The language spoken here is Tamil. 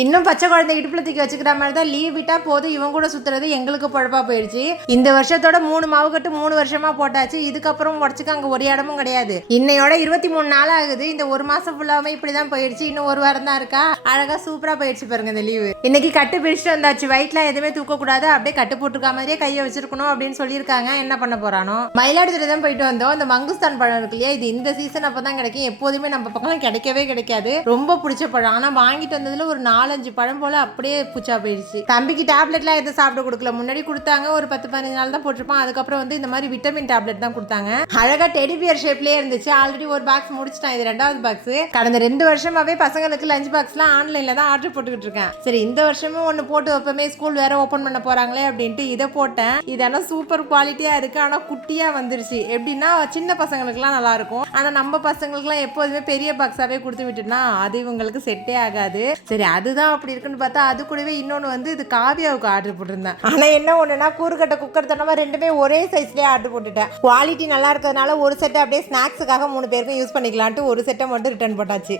இன்னும் பச்சை குழந்தை இடுப்புல தூக்கி வச்சுக்கிற மாதிரி தான் லீவ் விட்டா போதும் இவங்க கூட சுத்துறது எங்களுக்கு பொழப்பா போயிடுச்சு. இந்த வருஷத்தோட 3 மாவு கட்டு 3 வருஷமா போட்டாச்சு. இதுக்கப்புறம் உடச்சுக்க அங்க ஒரு இடமும் கிடையாது. இன்னையோட 23 நாள் ஆகுது. இந்த ஒரு மாசம் ஃபுல்லாவே இப்படிதான் போயிடுச்சு. இன்னும் ஒரு வாரம் தான் இருக்கா. அழகா சூப்பரா போயிடுச்சு பாருங்க இந்த லீவு. இன்னைக்கு கட்டு பிடிச்சிட்டு வந்தாச்சு. வயிற்றுலாம் எதுவுமே தூக்க கூடாது, அப்படியே கட்டு போட்டுருக்க மாதிரியே கையை வச்சிருக்கணும் அப்படின்னு சொல்லியிருக்காங்க. என்ன பண்ண போறானோ. மயிலாடுதுறை தான் போயிட்டு வந்தோம். இந்த மங்குஸ்தான் பழம் இருக்கு இல்லையா, இது இந்த சீசன் அப்பதான் கிடைக்கும். எப்போதுமே நம்ம பக்கம் கிடைக்கவே கிடைக்காது. ரொம்ப பிடிச்ச பழம். ஆனா வாங்கிட்டு வந்ததுல ஒரு 4-5 பழம் போல அப்படியே பூச்சா போயிடுச்சு. தம்பிக்கு டேப்லெட்லாம் எதுவும் சாப்பிட கொடுக்கல. முன்னாடி கொடுத்தாங்க, ஒரு 10-15 நாள் தான் போட்டிருப்பான். அதுக்கப்புறம் வந்து இந்த மாதிரி விட்டமின் டேப்லெட் தான் கொடுத்தாங்க. அழகா டெடி பியர் ஷேப்லயே இருந்துச்சு. ஆல்ரெடி ஒரு பாக்ஸ் முடிச்சிட்டான், இது 2வது பாக்ஸ். கடந்த 2 வருஷமாவே பசங்களுக்கு லஞ்ச் பாக்ஸ்லாம் ஆன்லைன்ல தான் ஆர்டர் போட்டுக்கிட்டு இருக்கேன். சரி இந்த வருஷமும் ஒன்று போட்டு வைப்பமே, ஸ்கூல் வேற ஓப்பன் பண்ண போறாங்களே அப்படின்ட்டு இதை போட்டேன். இதெல்லாம் சூப்பர் குவாலிட்டியா இருக்கு. ஆனா குட்டியா வந்துருச்சு. எப்படின்னா சின்ன பசங்களுக்குலாம் நல்லா இருக்கும். ஆனா நம்ம பசங்களுக்குலாம் எப்போதுமே பெரிய பாக்ஸாவே கொடுத்து விட்டுனா அது இவங்களுக்கு செட்டே ஆகாது. சரி அதுதான் அப்படி இருக்குன்னு பார்த்தா அது கூடவே இன்னொன்று வந்து இது காவியாவுக்கு ஆர்டர் போட்டிருந்தேன். ஆனா என்ன ஒண்ணுன்னா கூறுகட்ட குக்கர் தனமா ரெண்டுமே ஒரே சைஸ்லயே ஆர்டர் போட்டுட்டேன். குவாலிட்டி நல்லா இருக்கிறதுனால ஒரு செட்டை அப்படியே ஸ்நாக்ஸுக்காக 3 பேருக்கும் யூஸ் பண்ணிக்கலான்ட்டு ஒரு செட்டை மட்டும் ரிட்டர்ன் போட்டாச்சு.